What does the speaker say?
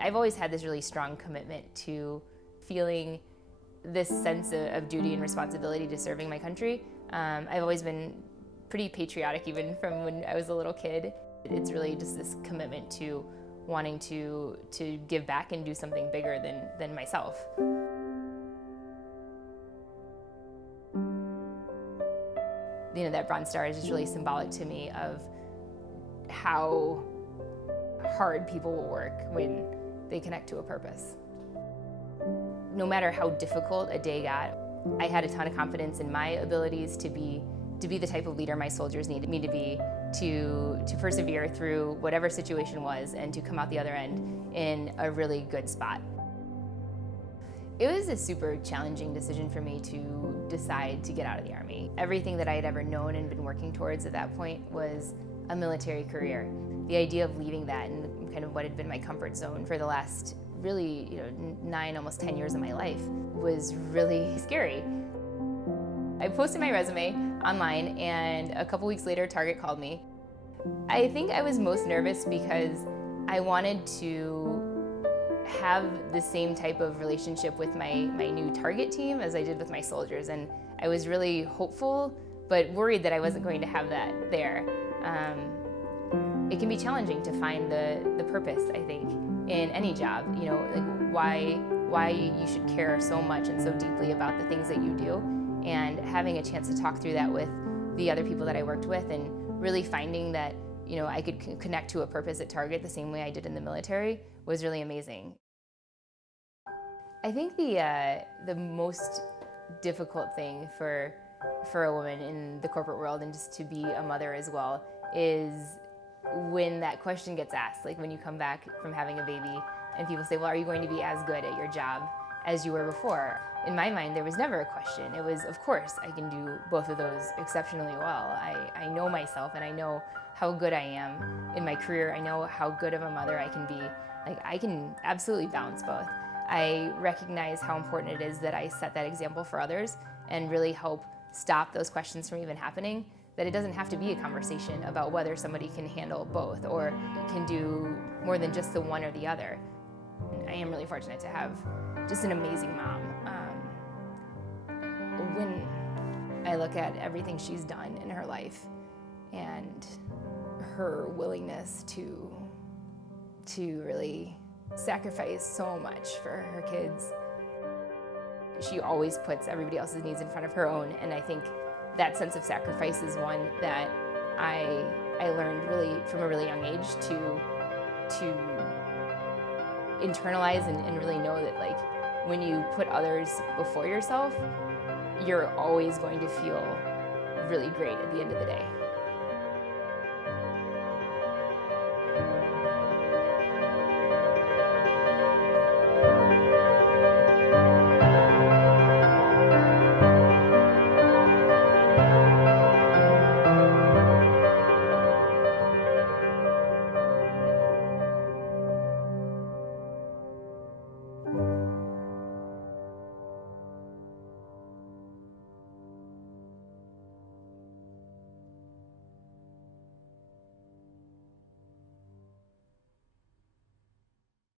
I've always had this really strong commitment to feeling this sense of duty and responsibility to serving my country. I've always been pretty patriotic even from when I was a little kid. It's really just this commitment to wanting to give back and do something bigger than myself. You know, that Bronze Star is just really symbolic to me of how hard people will work when they connect to a purpose. No matter how difficult a day got, I had a ton of confidence in my abilities to be the type of leader my soldiers needed me to be, to persevere through whatever situation was and to come out the other end in a really good spot. It was a super challenging decision for me to decide to get out of the Army. Everything that I had ever known and been working towards at that point was a military career. The idea of leaving that and kind of what had been my comfort zone for the last really 9, almost 10 years of my life was really scary. I posted my resume online and a couple weeks later Target called me. I think I was most nervous because I wanted to have the same type of relationship with my new Target team as I did with my soldiers, and I was really hopeful but worried that I wasn't going to have that there. It can be challenging to find the purpose, I think, in any job. You know, like why you should care so much and so deeply about the things that you do, and having a chance to talk through that with the other people that I worked with, and really finding that I could connect to a purpose at Target the same way I did in the military was really amazing. I think the most difficult thing for a woman in the corporate world, and just to be a mother as well, is when that question gets asked, like when you come back from having a baby and people say, well, are you going to be as good at your job as you were before? In my mind, there was never a question. It was, of course, I can do both of those exceptionally well. I know myself and I know how good I am in my career. I know how good of a mother I can be. Like, I can absolutely balance both. I recognize how important it is that I set that example for others and really help stop those questions from even happening, that it doesn't have to be a conversation about whether somebody can handle both or can do more than just the one or the other. I am really fortunate to have just an amazing mom. When I look at everything she's done in her life and her willingness to really sacrifice so much for her kids, she always puts everybody else's needs in front of her own, and I think that sense of sacrifice is one that I learned really from a really young age to internalize and really know that, like, when you put others before yourself, you're always going to feel really great at the end of the day.